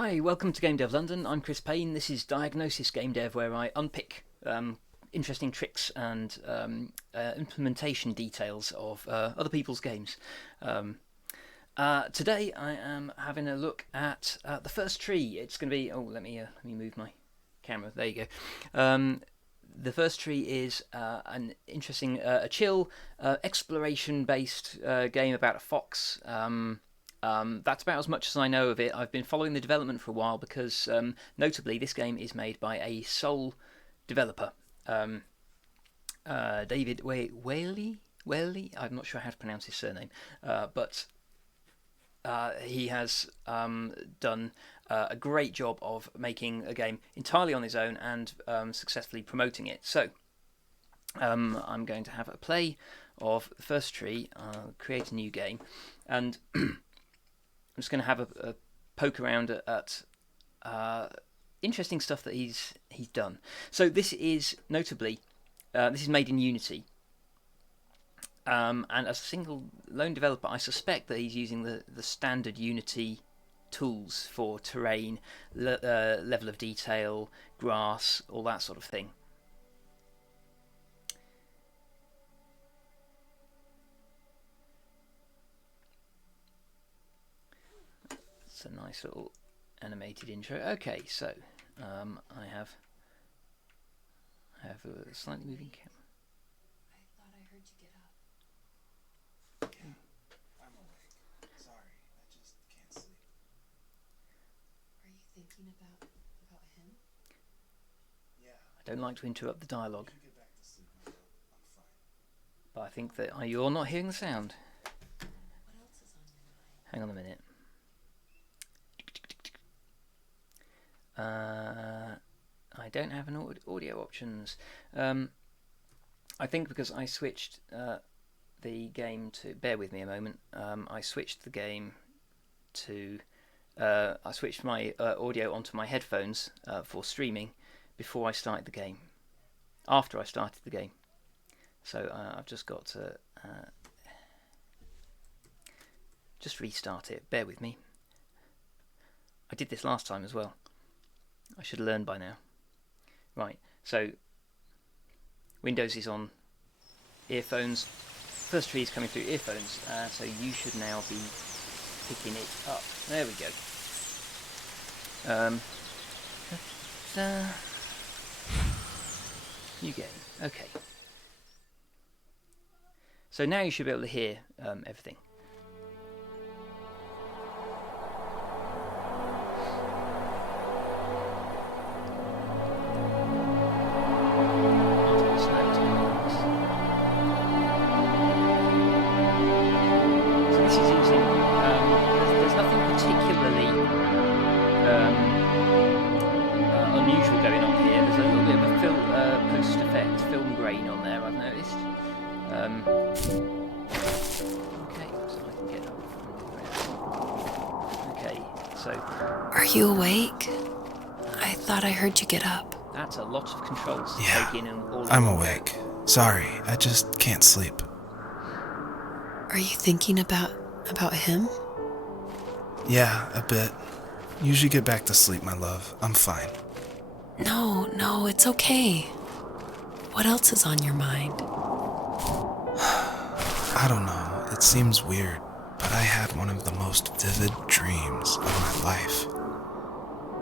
Hi, welcome to Game Dev London. I'm Chris Payne. This is Diagnosis Game Dev, where I unpick interesting tricks and implementation details of other people's games. Today I am having a look at the first tree. It's going to be... let me move my camera. There you go. The first tree is an interesting, a chill, exploration-based game about a fox. That's about as much as I know of it. I've been following the development for a while because, notably, this game is made by a sole developer, David Whaley. I'm not sure how to pronounce his surname, but he has done a great job of making a game entirely on his own and successfully promoting it. So I'm going to have a play of the first tree, create a new game, and I'm just going to have a poke around at interesting stuff that he's done. So this is notably this is made in Unity, and as a single lone developer, I suspect that he's using the standard Unity tools for terrain, level of detail, grass, all that sort of thing. It's a nice little animated intro. Okay, so I have a slightly moving camera. I thought I heard you get up. Yeah, I'm awake. Sorry, I just can't sleep. Are you thinking about him? Yeah. I don't like to interrupt the dialogue, You get back to sleep, my love. I'm fine. but I think that you're not hearing the sound. What else is on your mind? Hang on a minute. I don't have an audio options. I think because I switched the game to... Bear with me a moment. I switched the game to... I switched my audio onto my headphones for streaming before I started the game. After I started the game. So I've just got to... just restart it. Bear with me. I did this last time as well. I should have learned by now. Right, so Windows is on earphones. First tree is coming through earphones, so you should now be picking it up. There we go. New game. Okay. So now you should be able to hear everything. Unusual going on here. There's a little bit of a post effect, film grain on there, I've noticed. Okay, so I can get up. Okay, so... Are you awake? I thought I heard you get up. That's a lot of controls to Yeah, take in all I'm awake. Sorry, I just can't sleep. Are you thinking about him? Yeah, a bit. Usually get back to sleep, my love. I'm fine. No, it's okay. What else is on your mind? I don't know. It seems weird, but I had one of the most vivid dreams of my life.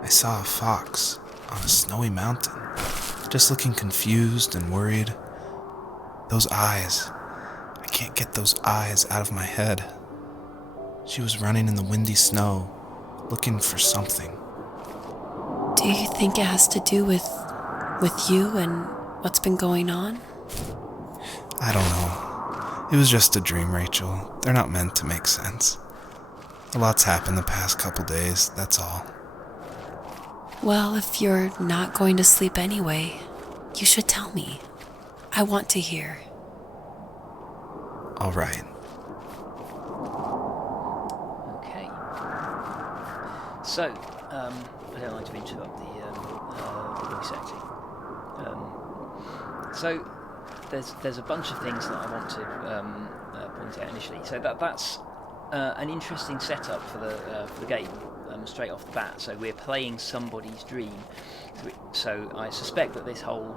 I saw a fox on a snowy mountain, just looking confused and worried. Those eyes. I can't get those eyes out of my head. She was running in the windy snow, looking for something. Do you think it has to do with you and what's been going on? I don't know. It was just a dream, Rachel. They're not meant to make sense. A lot's happened the past couple days, that's all. Well, if you're not going to sleep anyway, you should tell me. I want to hear. All right. Okay. So, I don't like to interrupt the voice acting. So, there's a bunch of things that I want to point out initially. So that's an interesting setup for the game. straight off the bat. So we're playing somebody's dream. So I suspect that this whole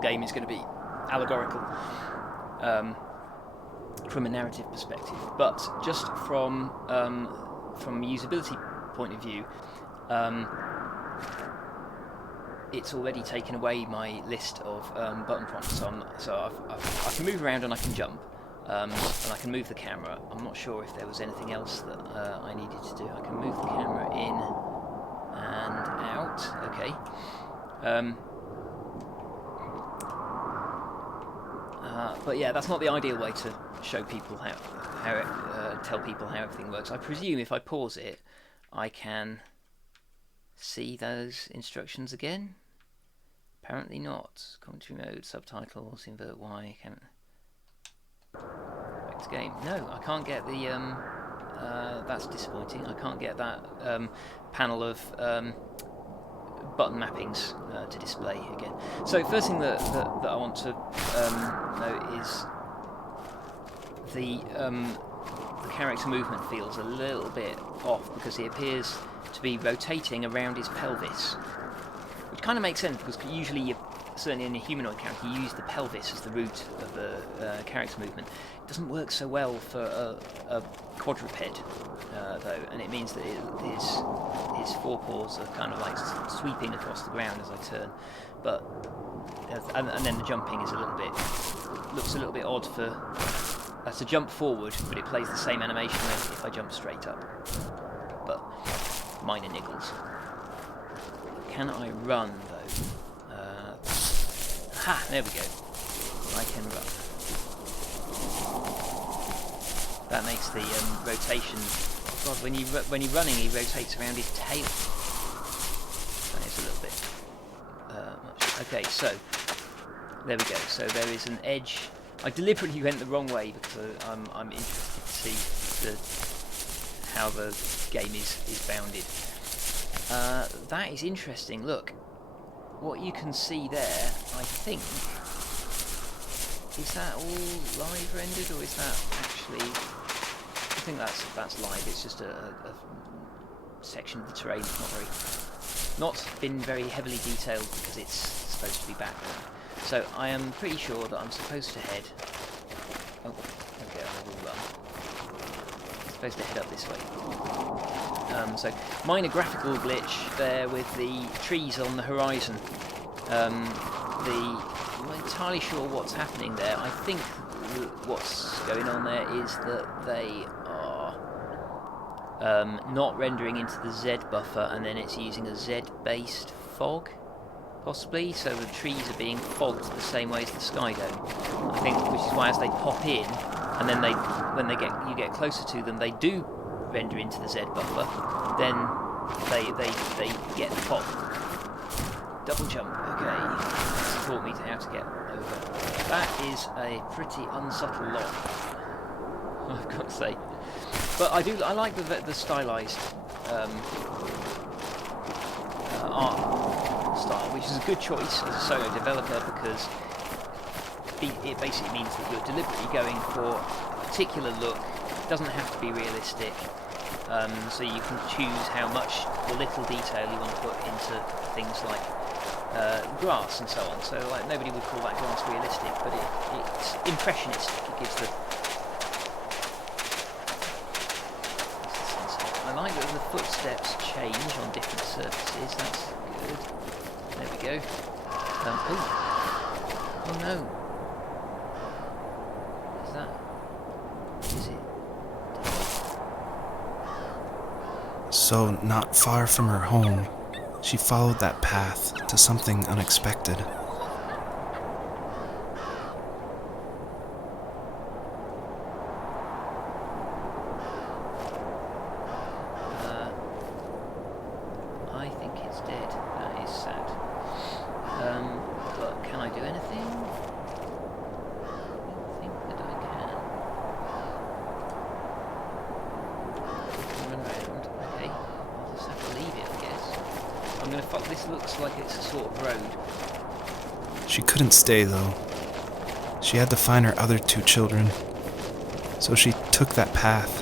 game is going to be allegorical from a narrative perspective. But just from a usability point of view, it's already taken away my list of button prompts. So I can move around and I can jump, and I can move the camera. I'm not sure if there was anything else that I needed to do. I can move the camera in and out. Okay. But yeah, that's not the ideal way to show people tell people how everything works. I presume if I pause it, I can see those instructions again. Apparently not. Commentary mode, subtitles, invert Y, back to game. No, I can't get the that's disappointing. I can't get that panel of button mappings to display again. So first thing that I want to note is the character movement feels a little bit off because he appears to be rotating around his pelvis, which kind of makes sense because usually, certainly in a humanoid character, you use the pelvis as the root of the character movement. It doesn't work so well for a quadruped, though, and it means that his forepaws are kind of like sweeping across the ground as I turn. But and then the jumping is looks a little bit odd for. That's a jump forward, but it plays the same animation as if I jump straight up. But minor niggles. Can I run though? Ha! There we go. I can run. That makes the rotation. God, when you're running, he rotates around his tail. That is a little bit much. Okay, so there we go. So there is an edge. I deliberately went the wrong way because I'm interested to see how the game is bounded. That is interesting. Look, what you can see there, I think, is that all live rendered or is that actually? I think that's live. It's just a section of the terrain. It's not been very heavily detailed because it's supposed to be background. So I am pretty sure that I'm supposed to head. Oh, okay, I will run. I'm supposed to head up this way. So minor graphical glitch there with the trees on the horizon. I'm not entirely sure what's happening there. I think what's going on there is that they are not rendering into the Z buffer, and then it's using a Z-based fog. Possibly, so the trees are being fogged the same way as the sky dome. I think, which is why as they pop in, and then when you get closer to them, they do render into the Z buffer. Then they get the fog. Double jump. Okay, this taught me how to get over. That is a pretty unsubtle lock, I've got to say. But I like the stylized art style, which is a good choice as a solo developer because it basically means that you're deliberately going for a particular look. It doesn't have to be realistic, so you can choose how much or little detail you want to put into things like grass and so on. So like nobody would call that grass realistic, but it's impressionistic. It gives the I like that the footsteps change on different surfaces. That's good. There we go. Oh no. Is it? So, not far from her home, she followed that path to something unexpected. I think it's dead. That is sad. But can I do anything? I don't think that I can. Run around. Okay. I'll just have to leave it, I guess. I'm gonna fuck. This looks like it's a sort of road. She couldn't stay, though. She had to find her other two children. So she took that path.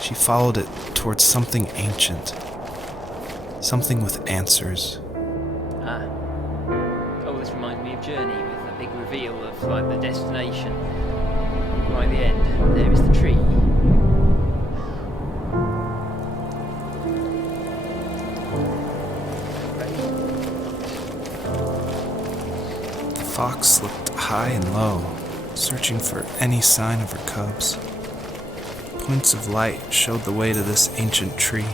She followed it towards something ancient. Something with answers. Ah. Oh, this reminds me of Journey, with the big reveal of like the destination right at the end. There is the tree. The fox looked high and low, searching for any sign of her cubs. Points of light showed the way to this ancient tree.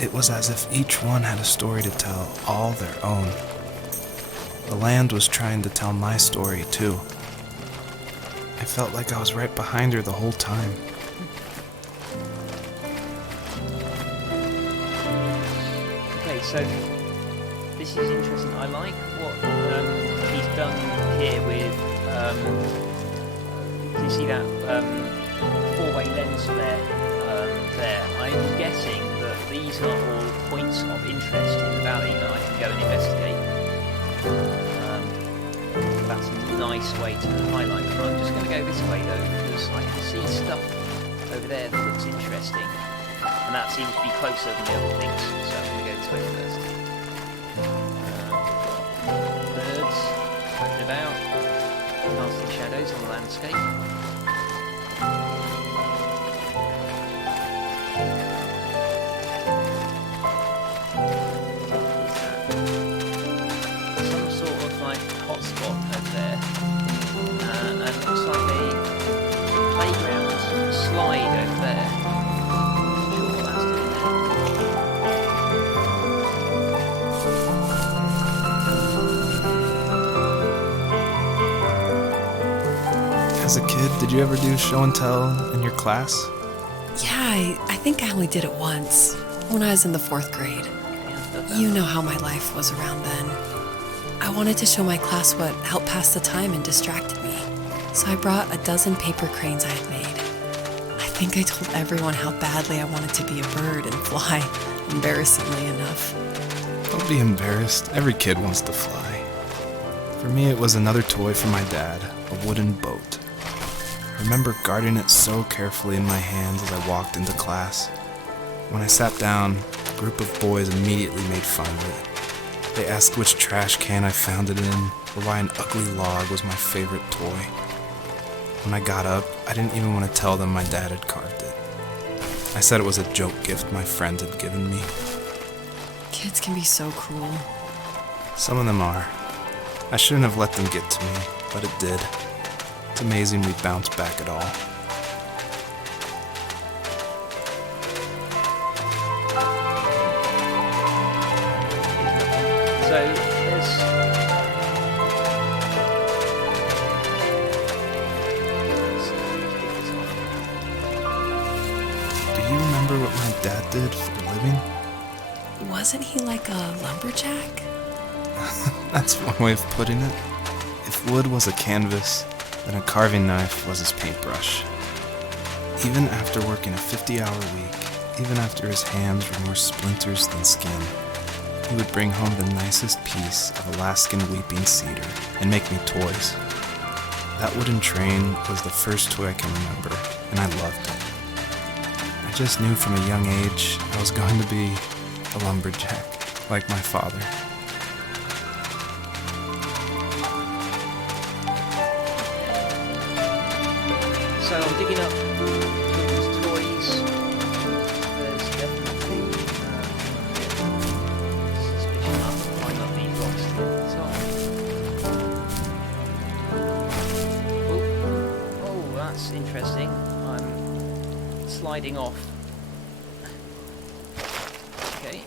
It was as if each one had a story to tell, all their own. The land was trying to tell my story, too. I felt like I was right behind her the whole time. Okay, so this is interesting. I like what he's done here with. Do you see that four-way lens flare there? I'm guessing that these are all points of interest in the valley that I can go and investigate. That's a nice way to highlight them. I'm just going to go this way though, because I can see stuff over there that looks interesting, and that seems to be closer than the other things, so I'm going to go this way first. Birds floating about, casting shadows on the landscape. Some sort of like hotspot over there, and it looks like a playground slide over there. Not sure what that's doing there. As a kid, did you ever do show and tell in your class? Yeah, I think I only did it once, when I was in the 4th grade. You know how my life was around then. I wanted to show my class what helped pass the time and distracted me, so I brought a dozen paper cranes I had made. I think I told everyone how badly I wanted to be a bird and fly, embarrassingly enough. Don't be embarrassed. Every kid wants to fly. For me, it was another toy from my dad, a wooden boat. I remember guarding it so carefully in my hands as I walked into class. When I sat down, a group of boys immediately made fun of it. They asked which trash can I found it in, or why an ugly log was my favorite toy. When I got up, I didn't even want to tell them my dad had carved it. I said it was a joke gift my friend had given me. Kids can be so cruel. Some of them are. I shouldn't have let them get to me, but it did. It's amazing we bounced back at all. So there's Do you remember what my dad did for a living? Wasn't he like a lumberjack? That's one way of putting it. If wood was a canvas, then a carving knife was his paintbrush. Even after working a 50-hour week, even after his hands were more splinters than skin, he would bring home the nicest piece of Alaskan weeping cedar and make me toys. That wooden train was the first toy I can remember, and I loved it. I just knew from a young age I was going to be a lumberjack, like my father. So I'm digging up children's toys. There's definitely suspicion I can climb up these rocks to the top. Oh, that's interesting. I'm sliding off. Okay.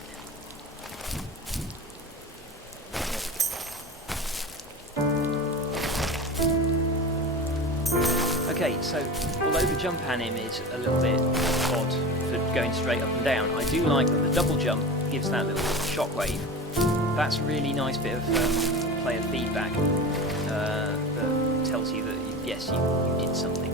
Okay, so although the jump anim is a little bit odd for going straight up and down, I do like that the double jump gives that little shockwave. That's a really nice bit of player feedback that tells you that yes, you did something.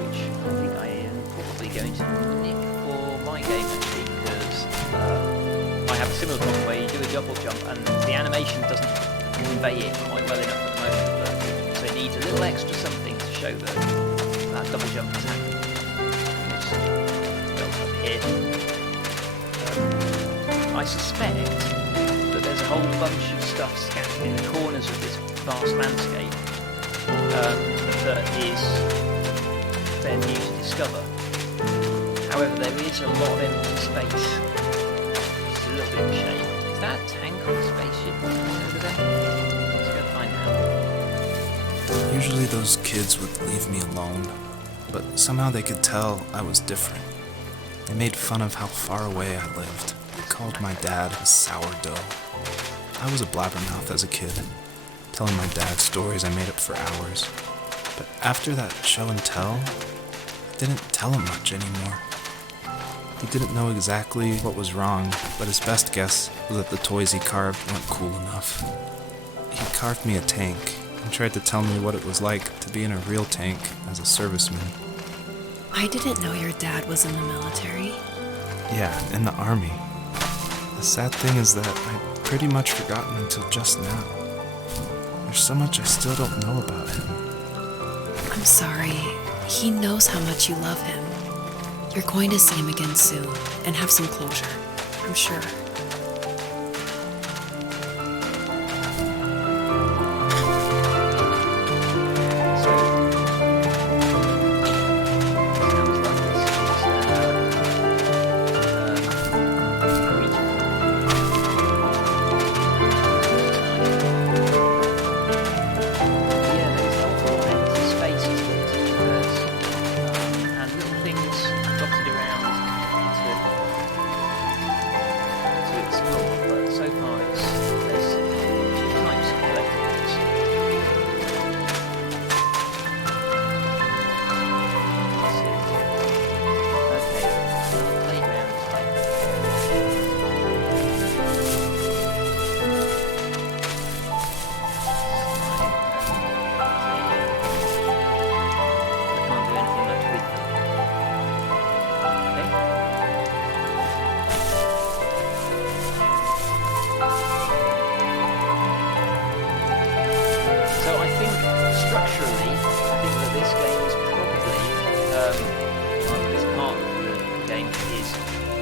Which I think I am probably going to nick for my game actually, because I have a similar problem where you do a double jump and the animation doesn't convey it quite well enough at the moment. But so it needs a little extra something to show that double jump attack. Just go up here. I suspect that there's a whole bunch of stuff scattered in the corners of this vast landscape that is fair new to discover. However, there is a lot of empty space, which is a little bit of a shame. Is that a tank or a spaceship over there? Let's go find out. Usually those kids would leave me alone, but somehow they could tell I was different. They made fun of how far away I lived. They called my dad a sourdough. I was a blabbermouth as a kid, telling my dad stories I made up for hours. But after that show and tell, I didn't tell him much anymore. He didn't know exactly what was wrong, but his best guess was that the toys he carved weren't cool enough. He carved me a tank and tried to tell me what it was like to be in a real tank as a serviceman. I didn't know your dad was in the military. Yeah, in the army. The sad thing is that I'd pretty much forgotten until just now. There's so much I still don't know about him. I'm sorry. He knows how much you love him. You're going to see him again soon and have some closure, I'm sure.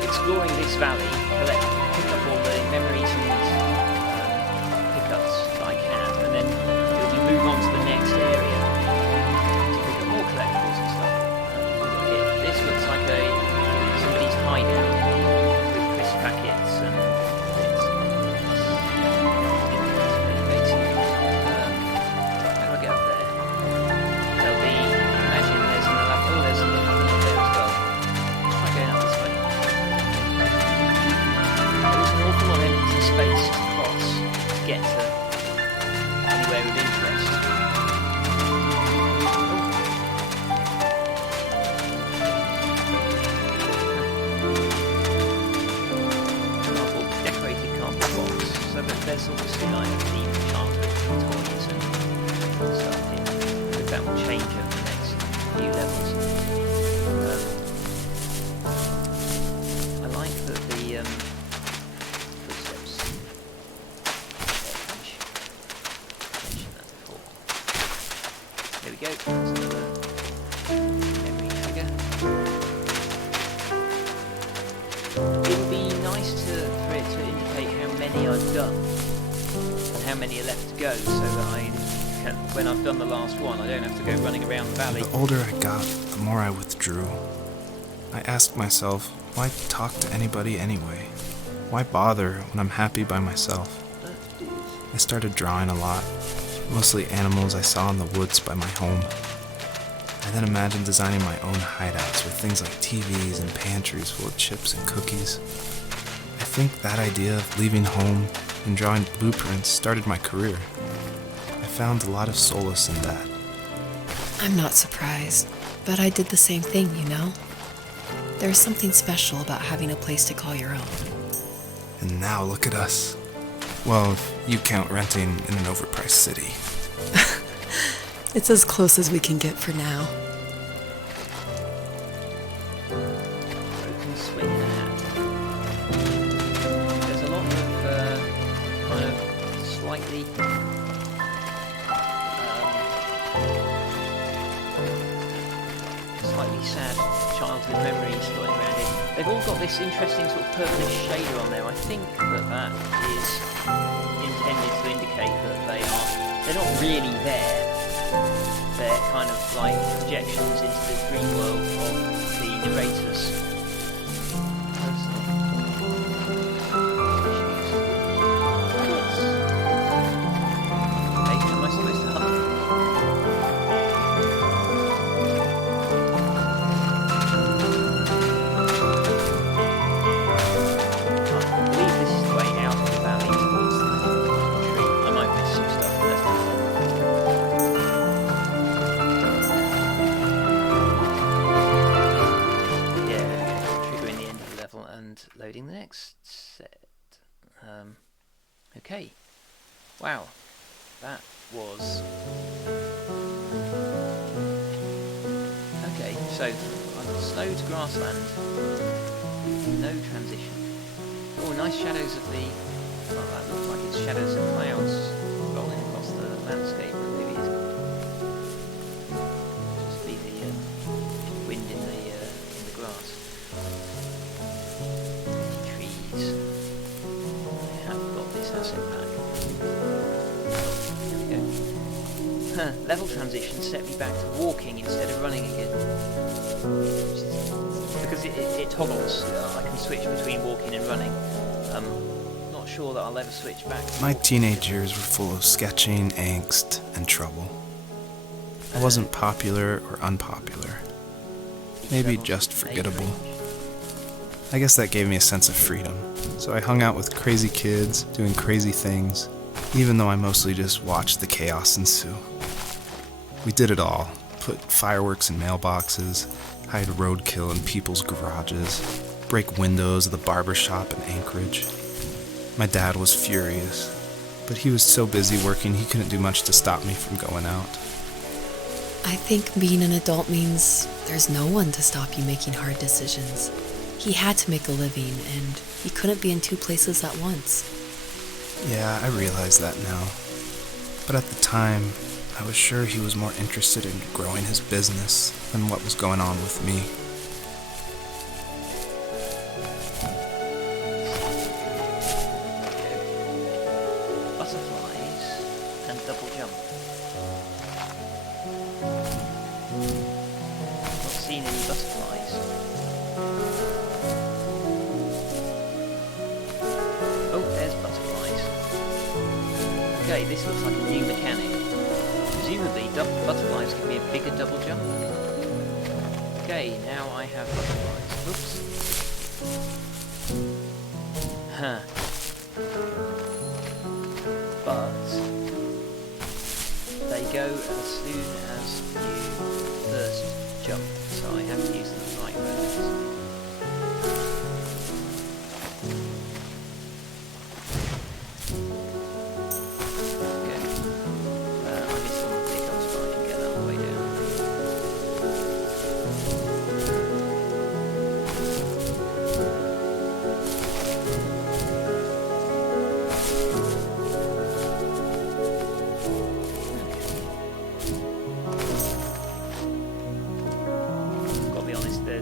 Exploring this valley, pick up all the memories and pickups that I can, and then you move on to the next area to pick up more collectibles and stuff. Here, this looks like somebody's hideout with crisp packets and bits. How do I get up there? There'll be, imagine there's another one up there as well. Try going up this way. Awful lot of empty space to cross to get to anywhere of interest. Cardboard, decorated cardboard box, so that there's obviously like the childhood toys and stuff in. That will change over the next few levels. I like that the There we go, that's another memory trigger. It would be nice for it to indicate how many I've done and how many are left to go, so that I can, when I've done the last one, I don't have to go running around the valley. The older I got, the more I withdrew. I asked myself, why talk to anybody anyway? Why bother when I'm happy by myself? I started drawing a lot. Mostly animals I saw in the woods by my home. I then imagined designing my own hideouts with things like TVs and pantries full of chips and cookies. I think that idea of leaving home and drawing blueprints started my career. I found a lot of solace in that. I'm not surprised, but I did the same thing, you know? There's something special about having a place to call your own. And now look at us. Well, if you count renting in an overpriced city. It's as close as we can get for now. Broken swing hat. There's a lot of kind of slightly childhood memories dotted around it. They've all got this interesting sort of purplish shader on there. I think that is intended to indicate that they're not really there. They're kind of like projections into the dream world of the narrators. Loading the next set. Okay. Wow. That was... Okay, so I've got snow to grassland. No transition. Oh, nice shadows of the... Oh, that looks like it's shadows of clouds rolling across the landscape. Maybe it's just be the wind in the grass. I have got this asset pack. There we go. Level transition set me back to walking instead of running again. Because it toggles. I can switch between walking and running. Not sure that I'll ever switch back. My teenage years were full of sketching, angst, and trouble. I wasn't popular or unpopular. Maybe just forgettable. I guess that gave me a sense of freedom, so I hung out with crazy kids, doing crazy things, even though I mostly just watched the chaos ensue. We did it all, put fireworks in mailboxes, hide roadkill in people's garages, break windows of the barber shop in Anchorage. My dad was furious, but he was so busy working he couldn't do much to stop me from going out. I think being an adult means there's no one to stop you making hard decisions. He had to make a living, and he couldn't be in two places at once. Yeah, I realize that now. But at the time, I was sure he was more interested in growing his business than what was going on with me. Butterflies and double jump. Not seen any butterflies. Okay, this looks like a new mechanic. Presumably, butterflies can be a bigger double jump. Okay, now I have butterflies. Oops. Huh. But they go as soon as you first jump, so I have to use them the right way.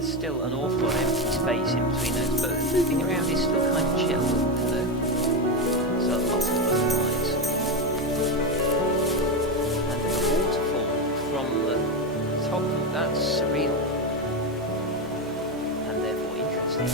Still an awful lot of empty space in between those, but moving around is still kind of chill. Hello. So lots of butterflies. And the waterfall from the top, that's surreal. And therefore interesting.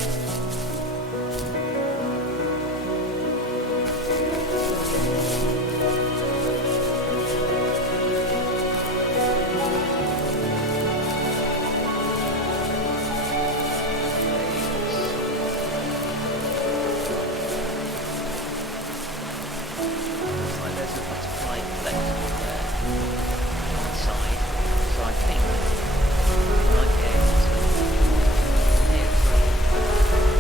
I think I might be able to hear it.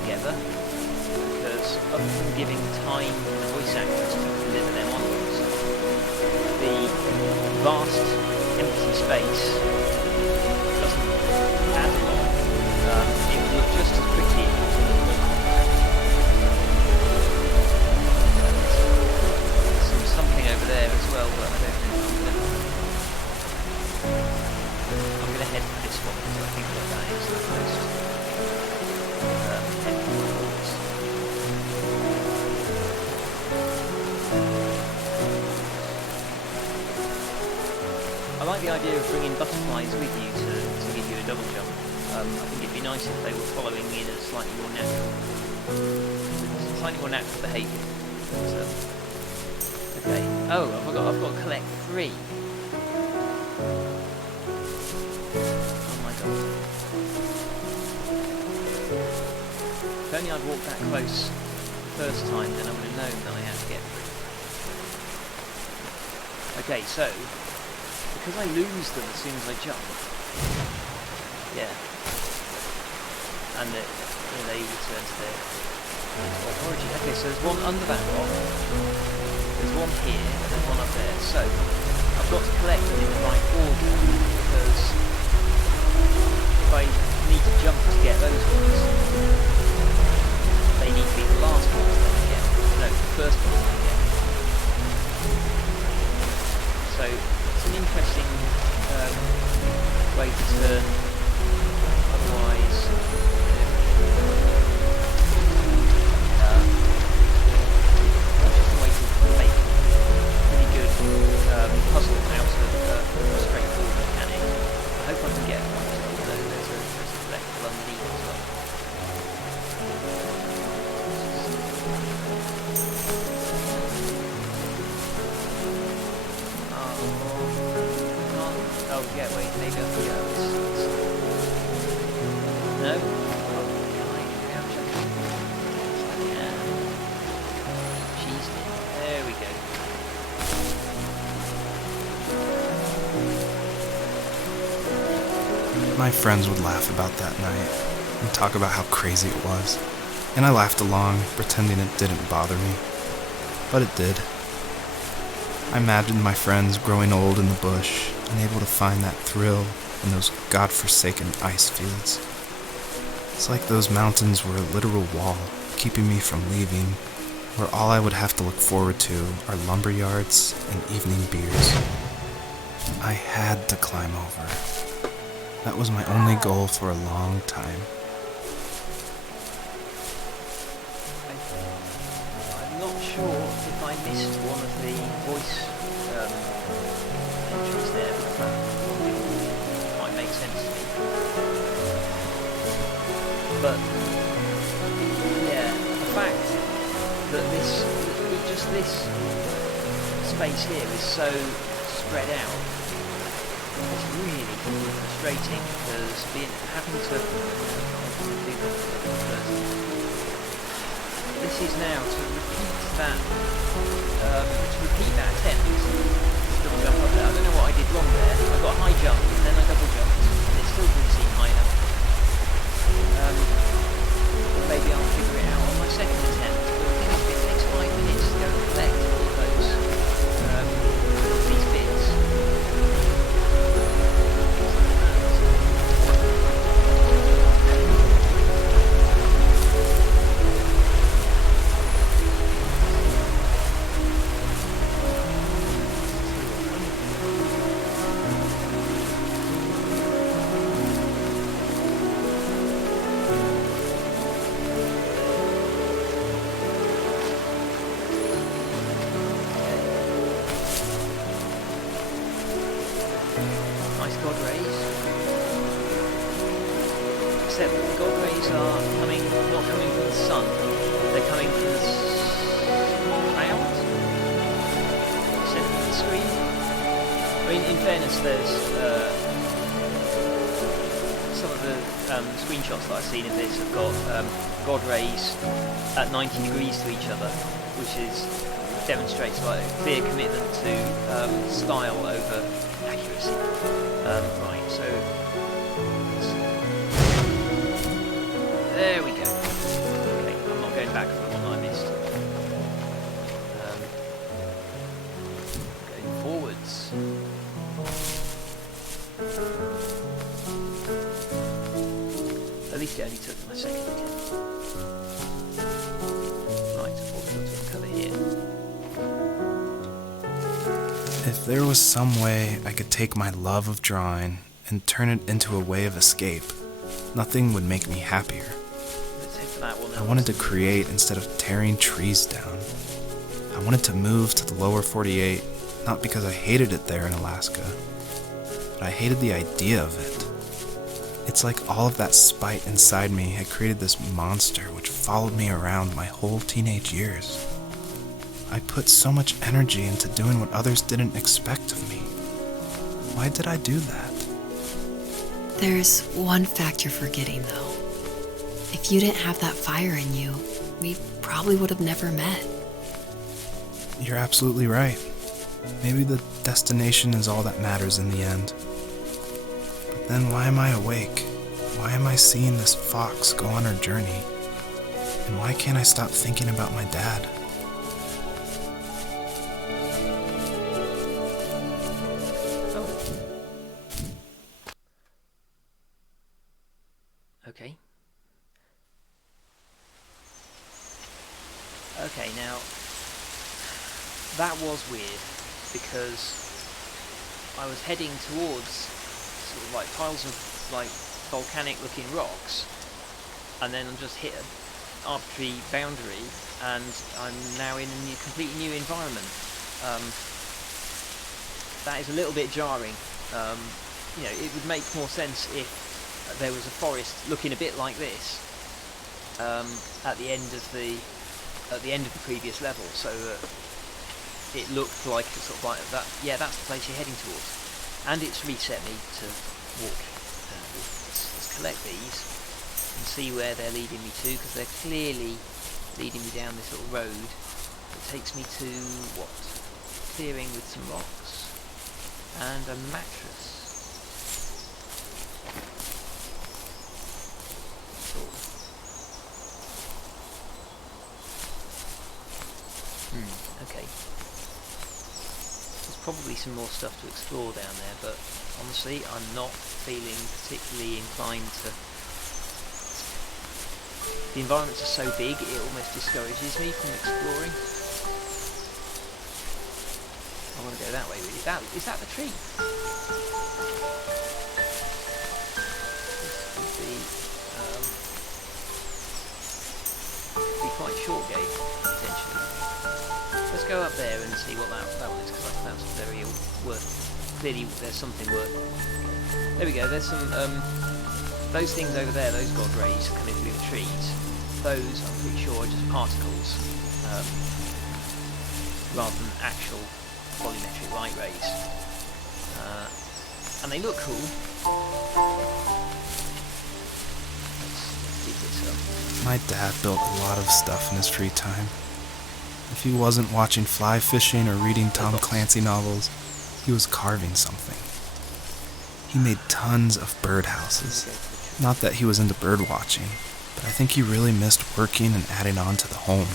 together, because other than giving time for the voice actors to deliver their monologues, the vast empty space doesn't add a lot. It would look just as pretty if it was a little more compact. There's something over there as well, but I don't know. I'm going to head for this one because I think that is the most technical ones. I like the idea of bringing butterflies with you to give you a double jump. I think it'd be nice if they were following in a slightly more natural behaviour. So, okay. Oh, I've got to collect 3. Oh my god. If only I'd walked that close the first time, then I would have known that I had to get 3. Okay, so because I lose them as soon as I jump. Yeah. And they return to their origin. Okay, so there's one under that rock, there's one here, and there's one up there. So I've got to collect them in the right order, because if I need to jump to get those ones, they need to be the last ones that I get. No, the first ones that I get. So it's an interesting way to turn. Otherwise, just a way to make a pretty good puzzle out of a straightforward mechanic. I hope I can get one. There's a collectible underneath as well. Oh yeah, wait, maybe I'll go. No? Oh, can I crouch? Yeah. Cheesed it. There we go. My friends would laugh about that night and talk about how crazy it was, and I laughed along, pretending it didn't bother me. But it did. I imagined my friends growing old in the bush, unable to find that thrill in those godforsaken ice fields. It's like those mountains were a literal wall, keeping me from leaving, where all I would have to look forward to are lumber yards and evening beers. I had to climb over. That was my only goal for a long time. I'm not sure if I missed one of the voice entries there, but that might make sense to me. But yeah, the fact that this space here is so spread out, it's really frustrating, because having to this is now to repeat that attempt to double jump up there. I don't know what I did wrong there. I got a high jump and then I double jumped and it still didn't seem high enough. Maybe I'll figure it out on my second attempt. But the thing is, it takes 5 minutes to go and collect all of these bits. Nice god rays. Except the god rays are not coming from the sun, they're coming from the clouds? Centre of the screen? I mean, in fairness, there's some of the screenshots that I've seen of this have got god rays at 90 degrees to each other, which demonstrates like a clear commitment to style over accuracy. Right, so there we go. It only took them a second again. Right, I thought we got to uncover here. If there was some way I could take my love of drawing and turn it into a way of escape, nothing would make me happier. Let's head for that one. I wanted to create instead of tearing trees down. I wanted to move to the lower 48, not because I hated it there in Alaska, but I hated the idea of it. It's like all of that spite inside me had created this monster which followed me around my whole teenage years. I put so much energy into doing what others didn't expect of me. Why did I do that? There's one fact you're forgetting, though. If you didn't have that fire in you, we probably would have never met. You're absolutely right. Maybe the destination is all that matters in the end. But then why am I awake? Why am I seeing this fox go on her journey? And why can't I stop thinking about my dad? Okay. Okay, now that was weird because I was heading towards sort of like piles of like volcanic looking rocks, and then I just hit an arbitrary boundary and I'm now in a completely new environment. That is a little bit jarring. It would make more sense if there was a forest looking a bit like this at the end of the previous level, so it looked like sort of like that. Yeah, that's the place you're heading towards, and it's reset me to walk. Let's collect these and see where they're leading me to, because they're clearly leading me down this little road that takes me to what? Clearing with some rocks and a mattress. Okay. There's probably some more stuff to explore down there, but honestly, I'm not feeling particularly inclined to. The environments are so big, it almost discourages me from exploring. I want to go that way, really. Is that the tree? This would be quite a short game, potentially. Let's go up there and see what that one is, because that's very clearly there's something worth. There we go, there's some, those things over there, those god rays coming through the trees, those I'm pretty sure are just particles, rather than actual volumetric light rays. And they look cool. Let's dig this up. My dad built a lot of stuff in his free time. If he wasn't watching fly fishing or reading Tom Clancy novels, he was carving something. He made tons of birdhouses. Not that he was into bird watching, but I think he really missed working and adding on to the home.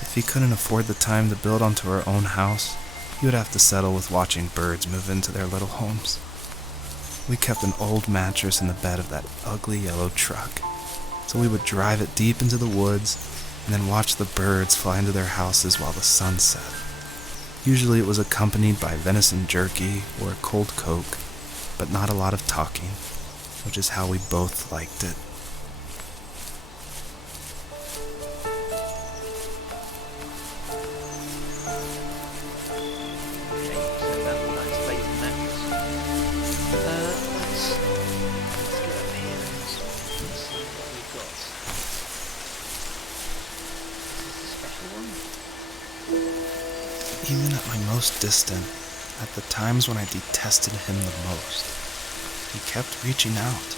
If he couldn't afford the time to build onto our own house, he would have to settle with watching birds move into their little homes. We kept an old mattress in the bed of that ugly yellow truck, so we would drive it deep into the woods and then watch the birds fly into their houses while the sun set. Usually it was accompanied by venison jerky or a cold Coke, but not a lot of talking, which is how we both liked it. Okay, so that's laid in mattress. Let's get up here and see what we've got. Is this a special one? Even at my most distant, at the times when I detested him the most, he kept reaching out.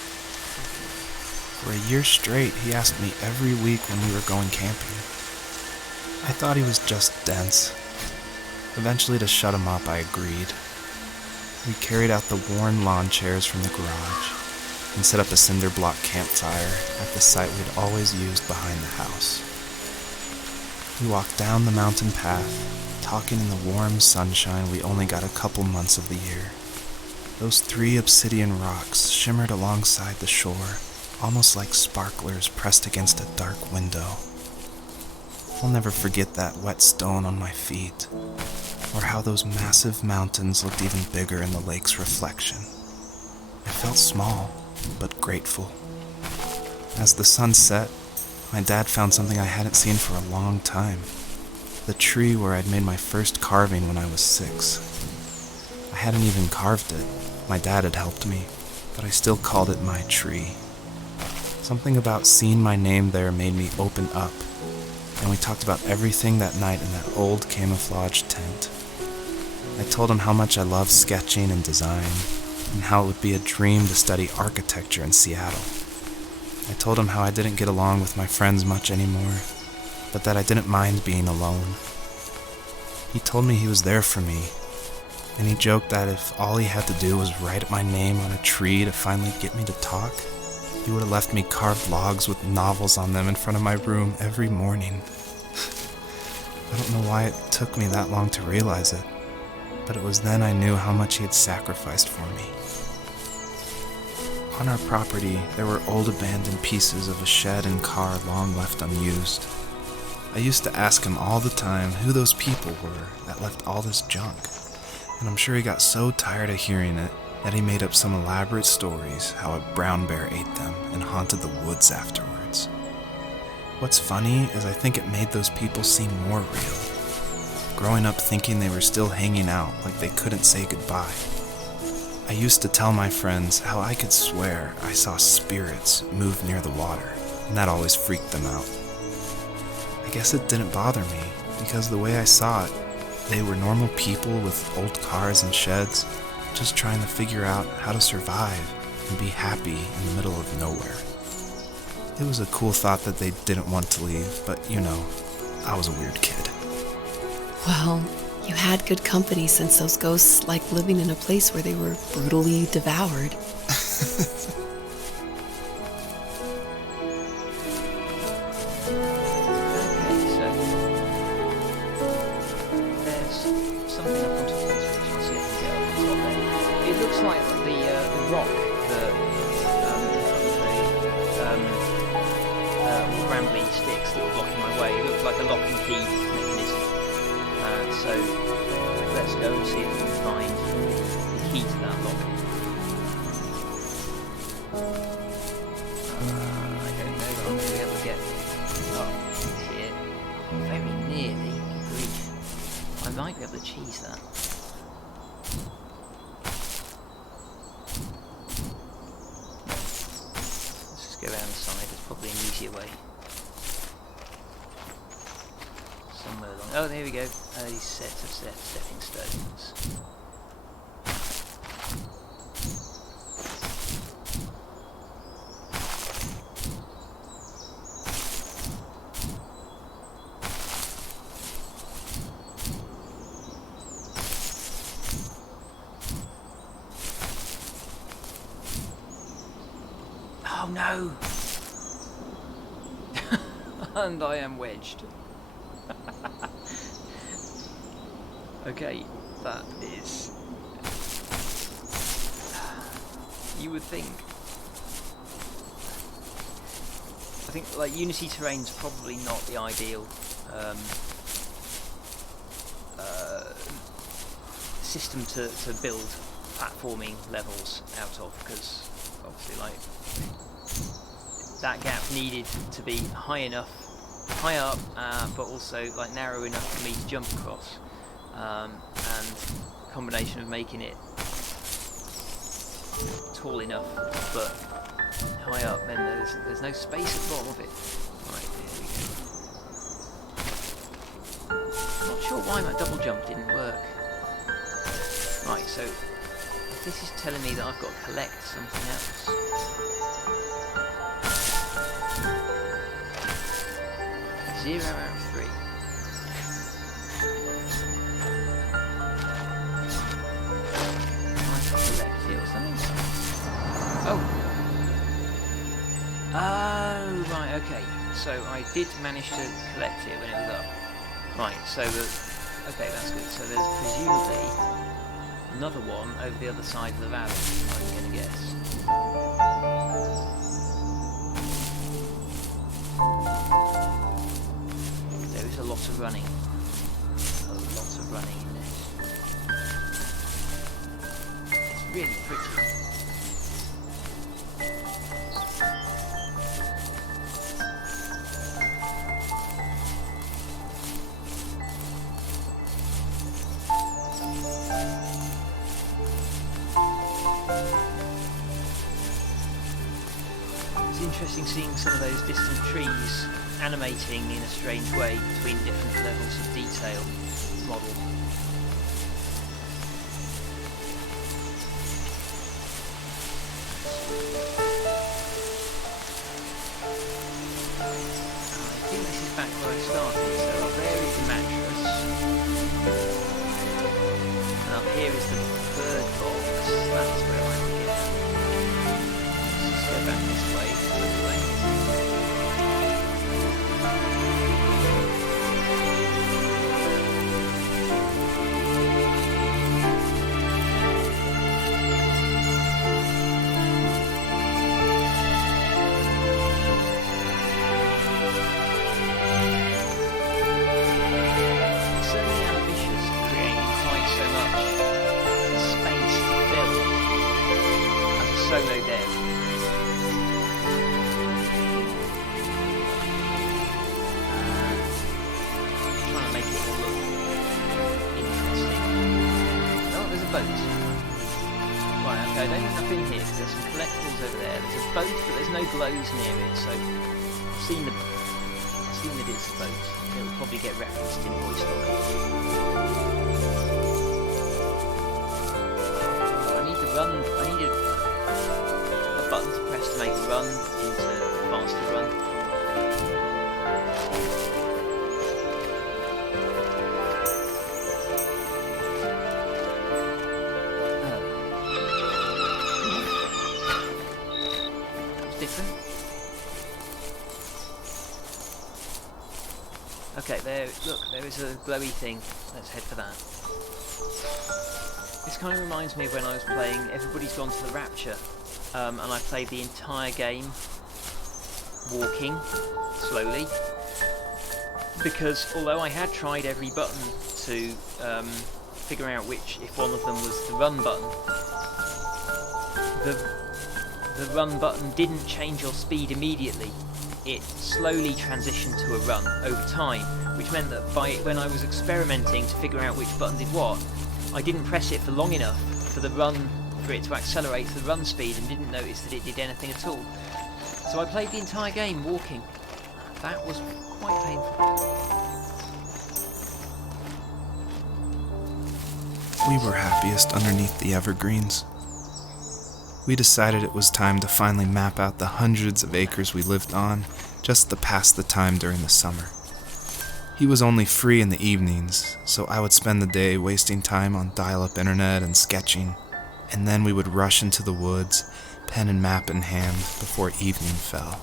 For a year straight, he asked me every week when we were going camping. I thought he was just dense. Eventually, to shut him up, I agreed. We carried out the worn lawn chairs from the garage and set up a cinder block campfire at the site we'd always used behind the house. We walked down the mountain path, talking in the warm sunshine we only got a couple months of the year. Those 3 obsidian rocks shimmered alongside the shore, almost like sparklers pressed against a dark window. I'll never forget that wet stone on my feet, or how those massive mountains looked even bigger in the lake's reflection. I felt small, but grateful. As the sun set, my dad found something I hadn't seen for a long time. The tree where I'd made my first carving when I was 6. I hadn't even carved it. My dad had helped me, but I still called it my tree. Something about seeing my name there made me open up, and we talked about everything that night in that old camouflage tent. I told him how much I loved sketching and design, and how it would be a dream to study architecture in Seattle. I told him how I didn't get along with my friends much anymore, but that I didn't mind being alone. He told me he was there for me, and he joked that if all he had to do was write my name on a tree to finally get me to talk, he would have left me carved logs with novels on them in front of my room every morning. I don't know why it took me that long to realize it, but it was then I knew how much he had sacrificed for me. On our property, there were old abandoned pieces of a shed and car long left unused. I used to ask him all the time who those people were that left all this junk, and I'm sure he got so tired of hearing it that he made up some elaborate stories how a brown bear ate them and haunted the woods afterwards. What's funny is I think it made those people seem more real, growing up thinking they were still hanging out like they couldn't say goodbye. I used to tell my friends how I could swear I saw spirits move near the water, and that always freaked them out. I guess it didn't bother me, because the way I saw it, they were normal people with old cars and sheds, just trying to figure out how to survive and be happy in the middle of nowhere. It was a cool thought that they didn't want to leave, but you know, I was a weird kid. Well, you had good company since those ghosts liked living in a place where they were brutally devoured. So let's go and see if we can find the key to that lock. I don't know if I'm going to be able to get up here. Very nearly. Good grief. I might be able to cheese that. Let's just go around the side. There's probably an easier way. Somewhere along. Oh, there we go. These sets of stepping stones. Oh no! And I am wedged. Okay, that is... You would think... I think, like, Unity terrain's probably not the ideal system to build platforming levels out of, because obviously, like, that gap needed to be high up, but also, like, narrow enough for me to jump across. And combination of making it tall enough but high up, then there's no space at the bottom of it. Right, there we go. I'm not sure why my double jump didn't work. Right, so this is telling me that I've got to collect something else. 0 out of 3. Oh, right, okay. So I did manage to collect it when it was up. Right, so okay, that's good. So there's presumably another one over the other side of the valley, I'm going to guess. of running. A lot of running in this. It's really pretty. It's interesting seeing some of those distant trees animating in a strange way between different levels of detail model. I think this is back where I started, so up there is the mattress, and up here is the bird box. That's where I begin. Let's just go back this way, this way. Certainly ambitious, creating quite so much space to fill as a solo dev. Trying to make it all look interesting. Oh, there's a boat. Right, okay, I don't think I've been here because there's some collectibles over there. There's a boat, but there's no glows near it, so I've seen that it's a boat. It will probably get referenced in voice log. I need to run. I need a button to press to make the run into faster run. That was different. Okay, there, look, there is a glowy thing. Let's head for that. This kind of reminds me of when I was playing Everybody's Gone to the Rapture, and I played the entire game walking slowly, because although I had tried every button to figure out if one of them was the run button, the run button didn't change your speed immediately. It slowly transitioned to a run over time, which meant that when I was experimenting to figure out which button did what, I didn't press it for long enough for it to accelerate to the run speed and didn't notice that it did anything at all. So I played the entire game walking. That was quite painful. We were happiest underneath the evergreens. We decided it was time to finally map out the hundreds of acres we lived on just to pass the time during the summer. He was only free in the evenings, so I would spend the day wasting time on dial-up internet and sketching, and then we would rush into the woods, pen and map in hand, before evening fell.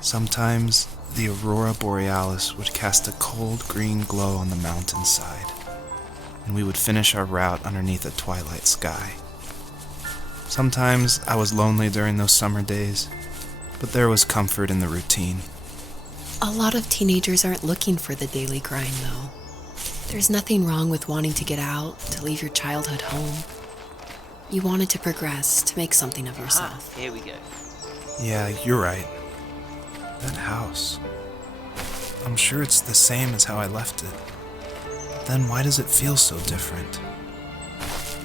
Sometimes, the aurora borealis would cast a cold green glow on the mountainside, and we would finish our route underneath a twilight sky. Sometimes I was lonely during those summer days, but there was comfort in the routine. A lot of teenagers aren't looking for the daily grind, though. There's nothing wrong with wanting to get out, to leave your childhood home. You wanted to progress, to make something of yourself. Here we go. Yeah, you're right. That house. I'm sure it's the same as how I left it. Then why does it feel so different?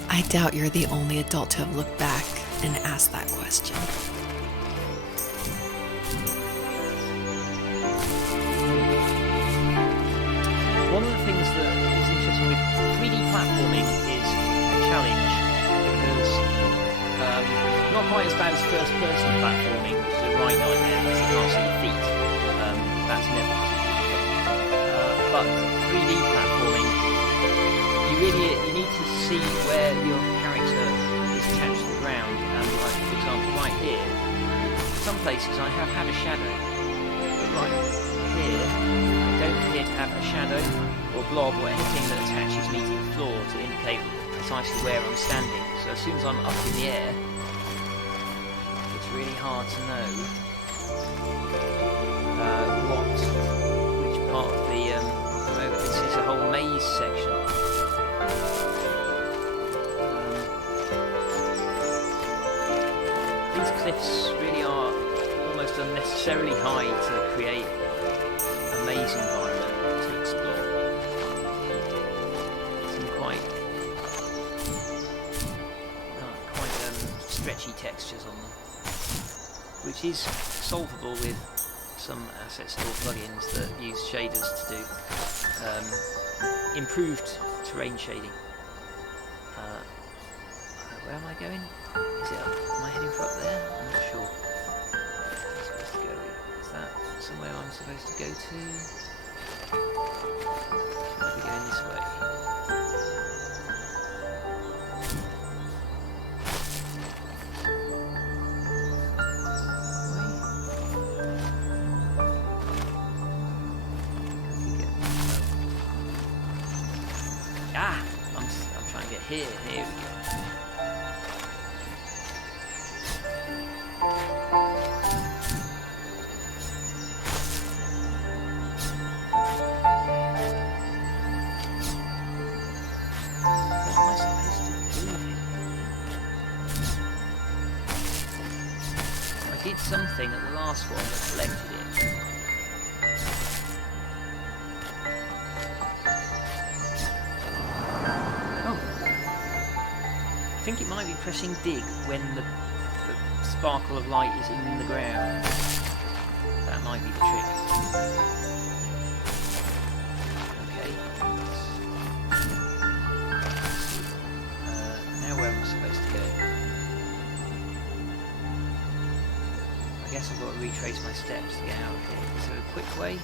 I doubt you're the only adult to have looked back and asked that question. One of the things that is interesting with 3D platforming is a challenge, because not quite as bad as first-person platforming, which is a right nightmare because you can't see your feet. That's never but 3D platforming, you need to see where your character is attached to the ground, and like for example right here, some places I have had a shadow, but right here I don't appear to have a shadow or blob or anything that attaches me to the floor to indicate precisely where I'm standing. So as soon as I'm up in the air, it's really hard to know which part of the cliffs really are almost unnecessarily high to create a maze environment to explore. Some quite stretchy textures on them, which is solvable with some asset store plugins that use shaders to do improved terrain shading. Where am I going? Is it up? Am I heading for up there? I'm not sure. I'm supposed to go. Is that somewhere I'm supposed to go to? Should I be going this way? I'm trying to get here. Here we go. What am I supposed to do here? I did something at the last one that collected it. I think it might be pressing dig when the sparkle of light is in the ground. That might be the trick. Okay. Now where am I supposed to go? I guess I've got to retrace my steps to get out of here. So a quick way?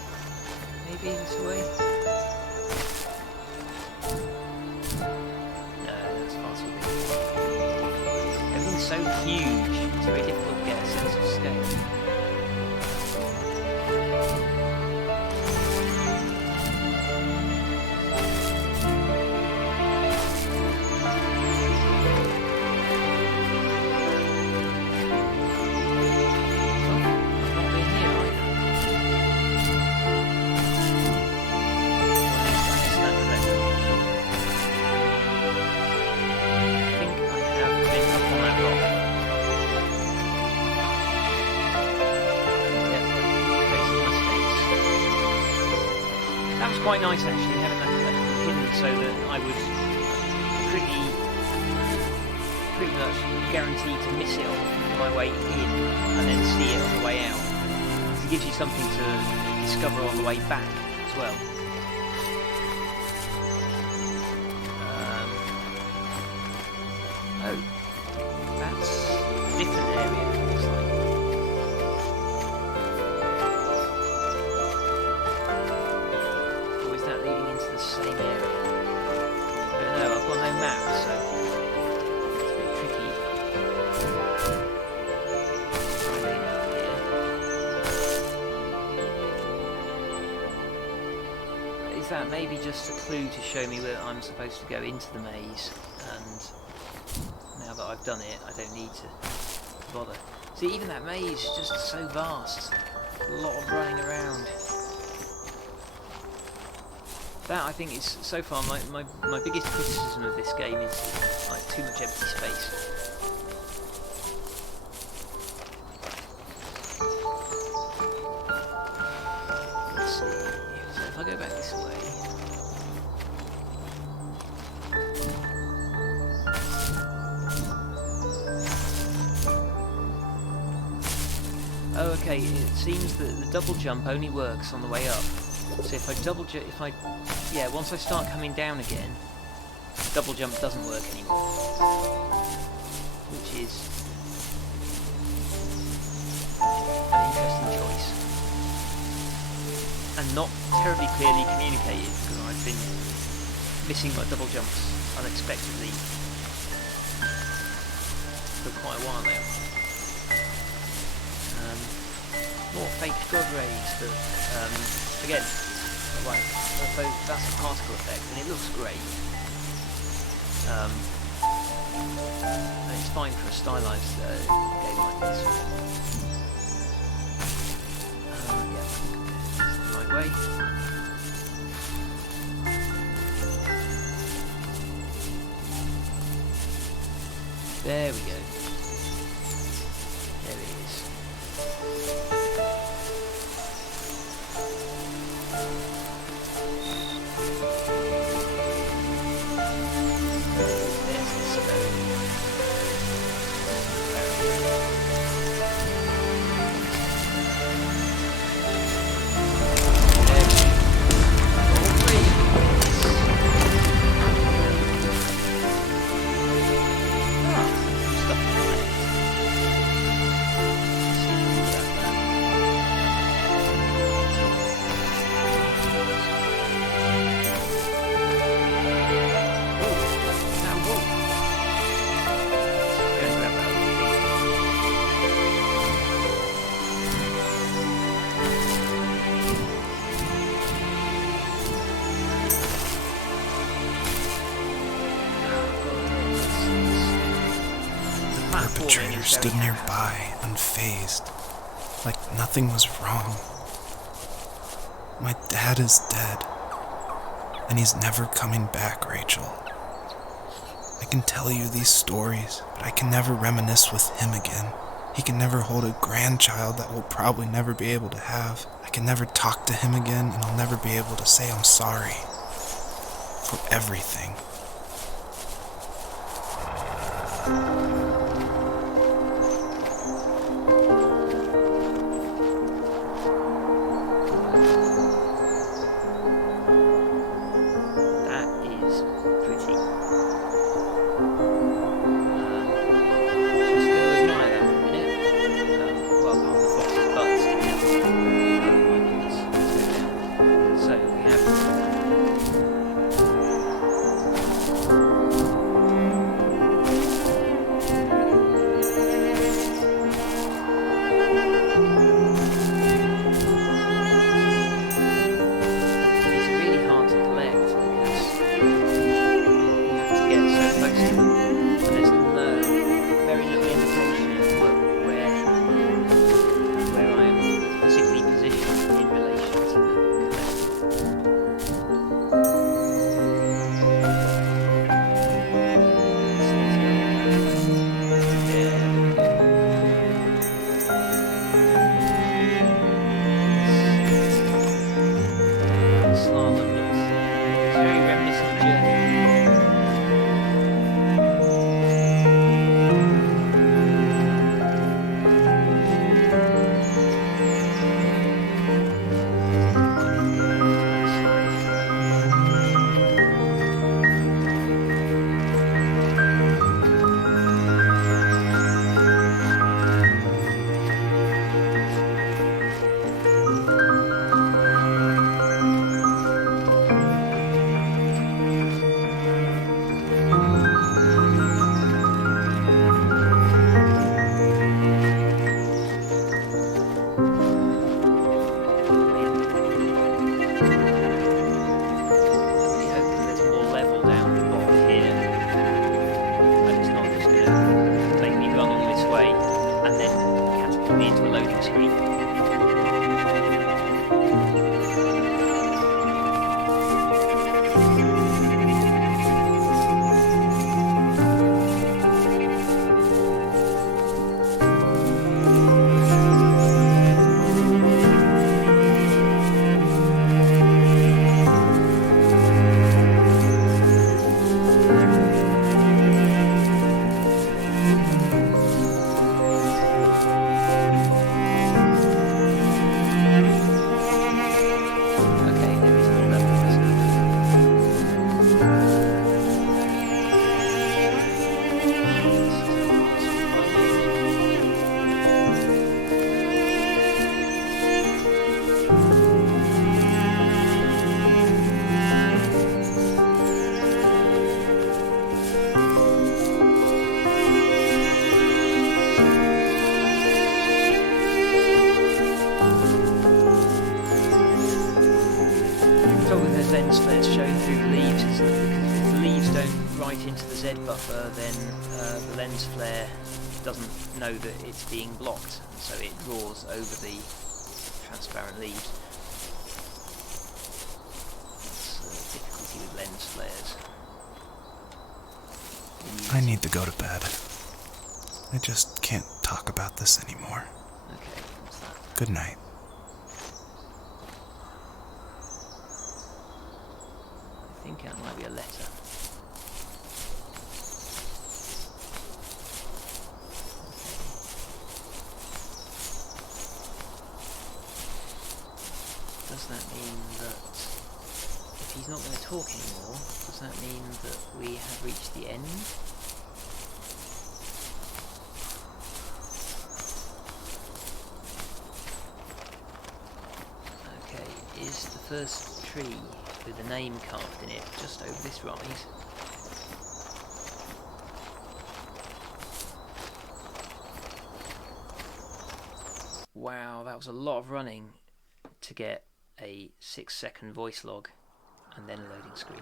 Maybe this way? So huge, it's very difficult to get a sense of scale. Quite nice actually, having that hidden so that I would pretty much guaranteed to miss it on my way in and then see it on the way out. It gives you something to discover on the way back as well. Oh, that's a different area, it looks like. Same area. I don't know, I've got no map, so it's a bit tricky. Driving out here. Is that maybe just a clue to show me where I'm supposed to go into the maze? And now that I've done it, I don't need to bother. See, even that maze is just so vast. A lot of running around. That I think is so far my biggest criticism of this game is like too much empty space. Let's see. So if I go back this way. Oh, okay. It seems that the double jump only works on the way up. So if I once I start coming down again, double jump doesn't work anymore, which is an interesting choice and not terribly clearly communicated because I've been missing my double jumps unexpectedly for quite a while now. More fake god rays, but again, right, so that's a particle effect, and it looks great. And it's fine for a stylized game like this. Yeah, this is the right way. There we go. There we perpetrator stood nearby, unfazed, like nothing was wrong. My dad is dead, and he's never coming back, Rachel. I can tell you these stories, but I can never reminisce with him again. He can never hold a grandchild that we'll probably never be able to have. I can never talk to him again, and I'll never be able to say I'm sorry for everything. lens flares shown through the leaves is that if the leaves don't write into the Z buffer, then the lens flare doesn't know that it's being blocked, and so it draws over the transparent leaves. That's the difficulty with lens flares. I need to go to bed. I just can't talk about this anymore. Okay, what's that? Good night. I think that might be a letter. Does that mean that if he's not going to talk anymore, does that mean that we have reached the end? Okay, is the first tree with a name carved in it just over this rise? Wow, that was a lot of running to get a 6-second voice log and then a loading screen.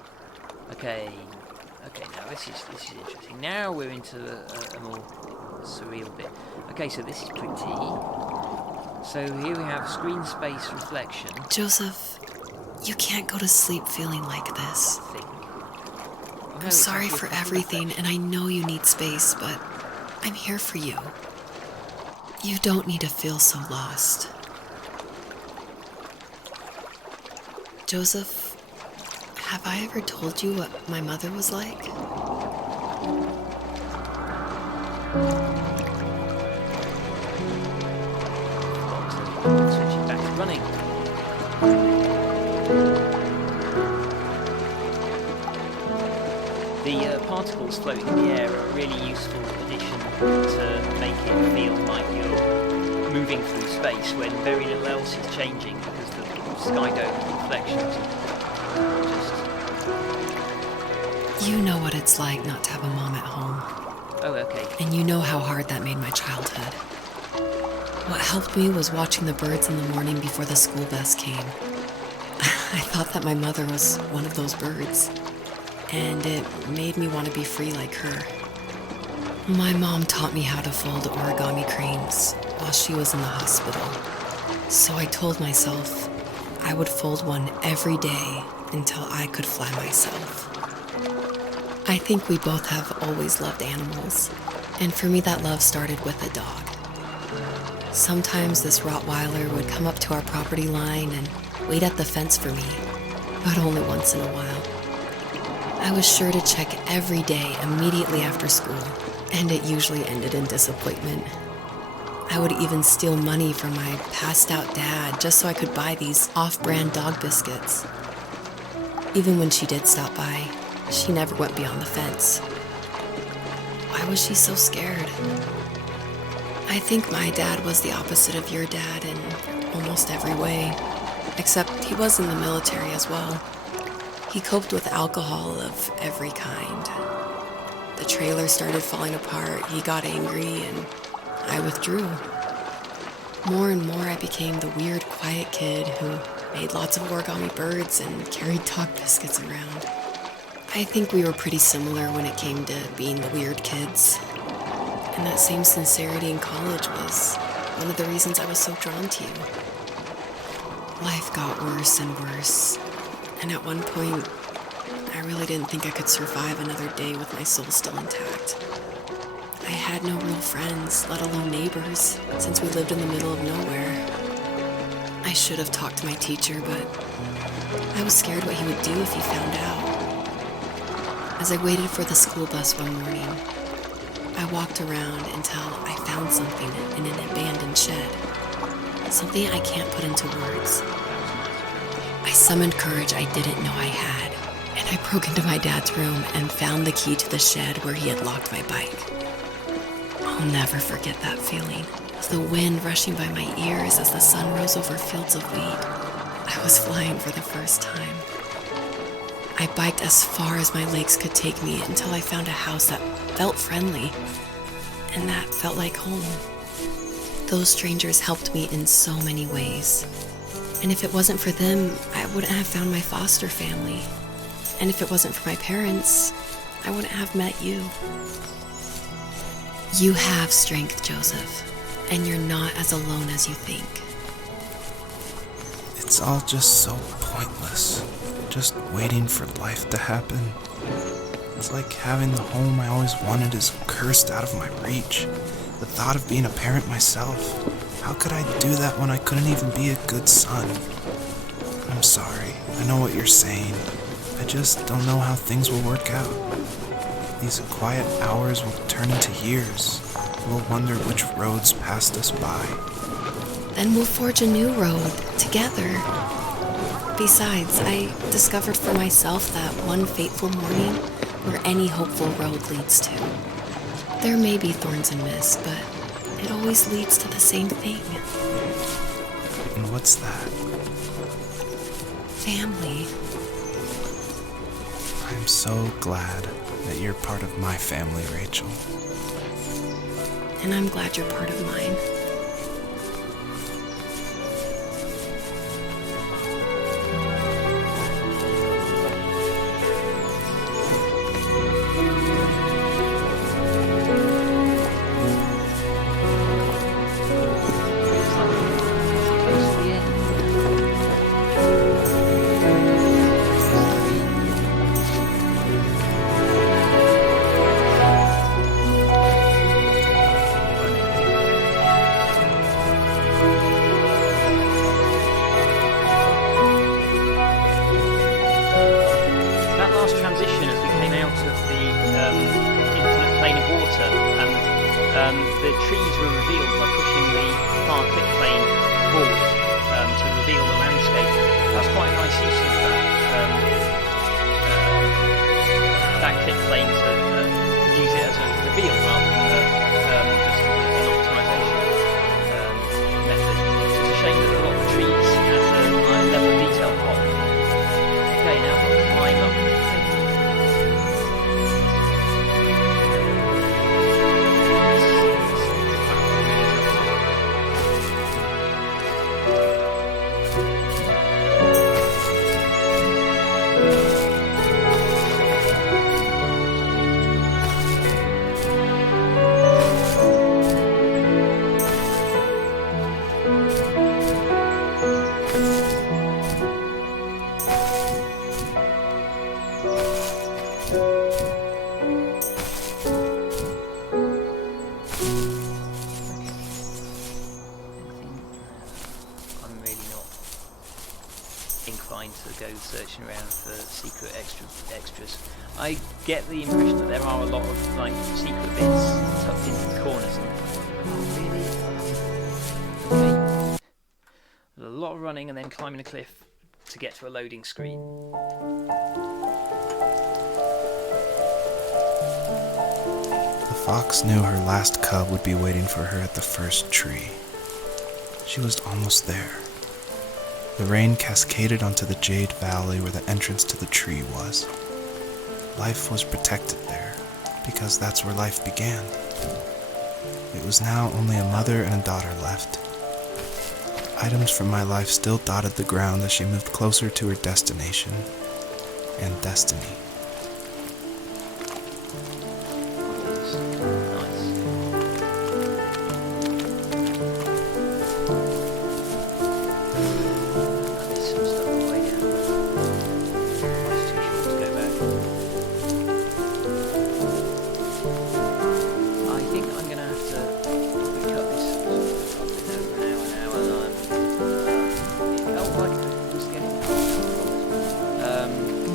Okay, now this is interesting. Now we're into a more surreal bit. Okay, so this is pretty. So here we have screen space reflection. Joseph, you can't go to sleep feeling like this. I think. Oh, no, I'm it's sorry actually a for proper everything, reflection. and I know you need space, but I'm here for you. You don't need to feel so lost. Joseph, have I ever told you what my mother was like? Switch it back to running. The particles floating in the air are a really useful addition to make it feel like you're moving through space when very little else is changing because the sky dome reflections are just... You know what it's like not to have a mom at home, Oh, okay. and you know how hard that made my childhood. What helped me was watching the birds in the morning before the school bus came. I thought that my mother was one of those birds, and it made me want to be free like her. My mom taught me how to fold origami cranes while she was in the hospital, so I told myself I would fold one every day until I could fly myself. I think we both have always loved animals, and for me that love started with a dog. Sometimes this Rottweiler would come up to our property line and wait at the fence for me, but only once in a while. I was sure to check every day immediately after school, and it usually ended in disappointment. I would even steal money from my passed-out dad just so I could buy these off-brand dog biscuits. Even when she did stop by, she never went beyond the fence. Why was she so scared? I think my dad was the opposite of your dad in almost every way, except he was in the military as well. He coped with alcohol of every kind. The trailer started falling apart, he got angry, and I withdrew. More and more I became the weird, quiet kid who made lots of origami birds and carried dog biscuits around. I think we were pretty similar when it came to being the weird kids. And that same sincerity in college was one of the reasons I was so drawn to you. Life got worse and worse, and at one point, I really didn't think I could survive another day with my soul still intact. I had no real friends, let alone neighbors, since we lived in the middle of nowhere. I should have talked to my teacher, but I was scared what he would do if he found out. As I waited for the school bus one morning, I walked around until I found something in an abandoned shed. Something I can't put into words. I summoned courage I didn't know I had, and I broke into my dad's room and found the key to the shed where he had locked my bike. I'll never forget that feeling, as the wind rushing by my ears as the sun rose over fields of wheat. I was flying for the first time. I biked as far as my legs could take me until I found a house that felt friendly, and that felt like home. Those strangers helped me in so many ways. And if it wasn't for them, I wouldn't have found my foster family. And if it wasn't for my parents, I wouldn't have met you. You have strength, Joseph, and you're not as alone as you think. It's all just so pointless. Just waiting for life to happen. It's like having the home I always wanted is cursed out of my reach. The thought of being a parent myself. How could I do that when I couldn't even be a good son? I'm sorry. I know what you're saying. I just don't know how things will work out. These quiet hours will turn into years. We'll wonder which roads passed us by. Then we'll forge a new road together. Besides, I discovered for myself that one fateful morning where any hopeful road leads to. There may be thorns and mist, but it always leads to the same thing. And what's that? Family. I'm so glad that you're part of my family, Rachel. And I'm glad you're part of mine. the trees were revealed by pushing the far clip plane forward to reveal the landscape. That's quite a nice use of that clip plane to use it as a reveal rather than just an optimization method. It's a shame that a lot of the trees has a level of detail pop. Okay, now I'll climb up. Inclined to go searching around for secret extras. I get the impression that there are a lot of like secret bits tucked into the corners. Oh really? Okay. A lot of running and then climbing a cliff to get to a loading screen. The fox knew her last cub would be waiting for her at the first tree. She was almost there. The rain cascaded onto the jade valley where the entrance to the tree was. Life was protected there, because that's where life began. It was now only a mother and a daughter left. Items from my life still dotted the ground as she moved closer to her destination and destiny.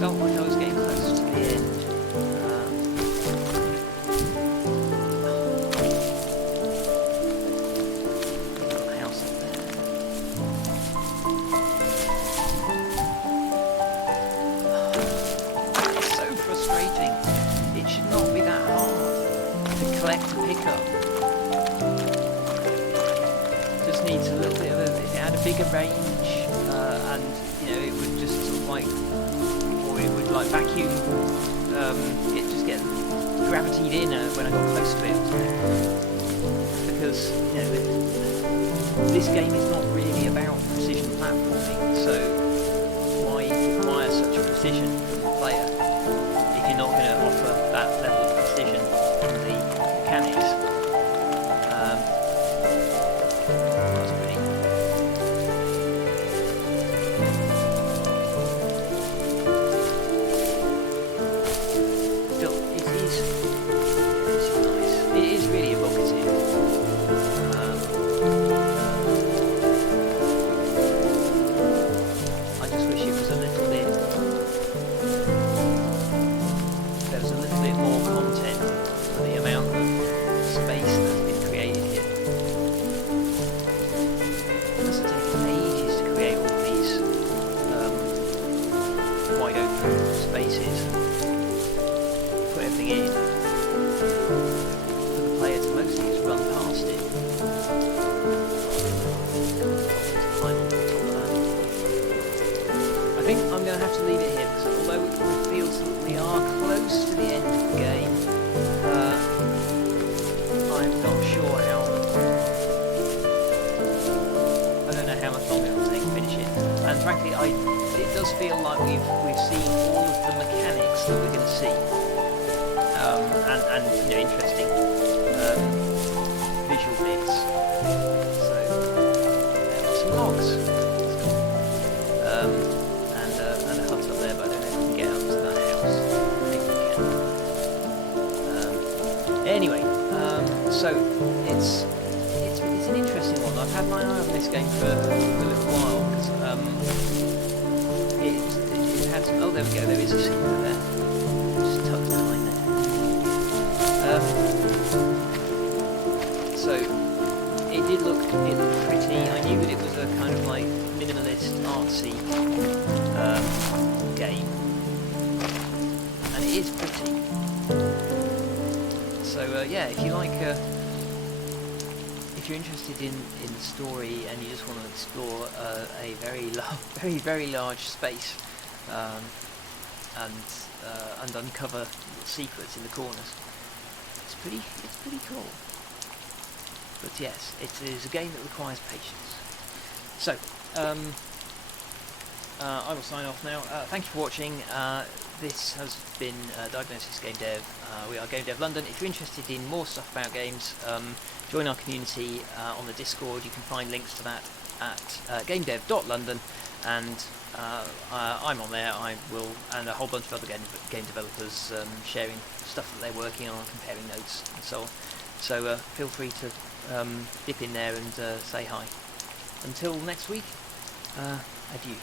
Felt like I was getting close to the end. Got a house up there. It's so frustrating. It should not be that hard to collect and pick up. Just needs a little bit of if it had a bigger range, and it would just sort of like. It would like vacuum, it just get gravitated in when I got close to it or something. Because this game is not really about precision platforming, so why require such a precision from the player if you're not going to offer that level of precision in the mechanics? That's pretty. I think I'm going to have to leave it here because although it feels that we are close to the end of the game, I'm not sure how. I don't know how much longer it'll take to finish it. And frankly, it does feel like we've seen all of the mechanics that we're going to see, and interesting visual bits. So there are some logs. And a hut up there, but I don't know if we can get up to that house. I think we can. Anyway, so it's an interesting one. I've had my eye on this game for a little while because it had some. Oh, there we go. There is a secret there, just tucked behind there. fantasy game, and it is pretty. So yeah, if you like, if you're interested in the story and you just want to explore a very large space, and uncover secrets in the corners, it's pretty cool. But yes, it is a game that requires patience. So, I will sign off now. Thank you for watching. This has been Diagnosis Game Dev. We are Game Dev London. If you're interested in more stuff about games, join our community on the Discord. You can find links to that at gamedev.london, and I'm on there. I will, and a whole bunch of other game developers sharing stuff that they're working on, comparing notes, and so on. So feel free to dip in there and say hi. Until next week, adieu.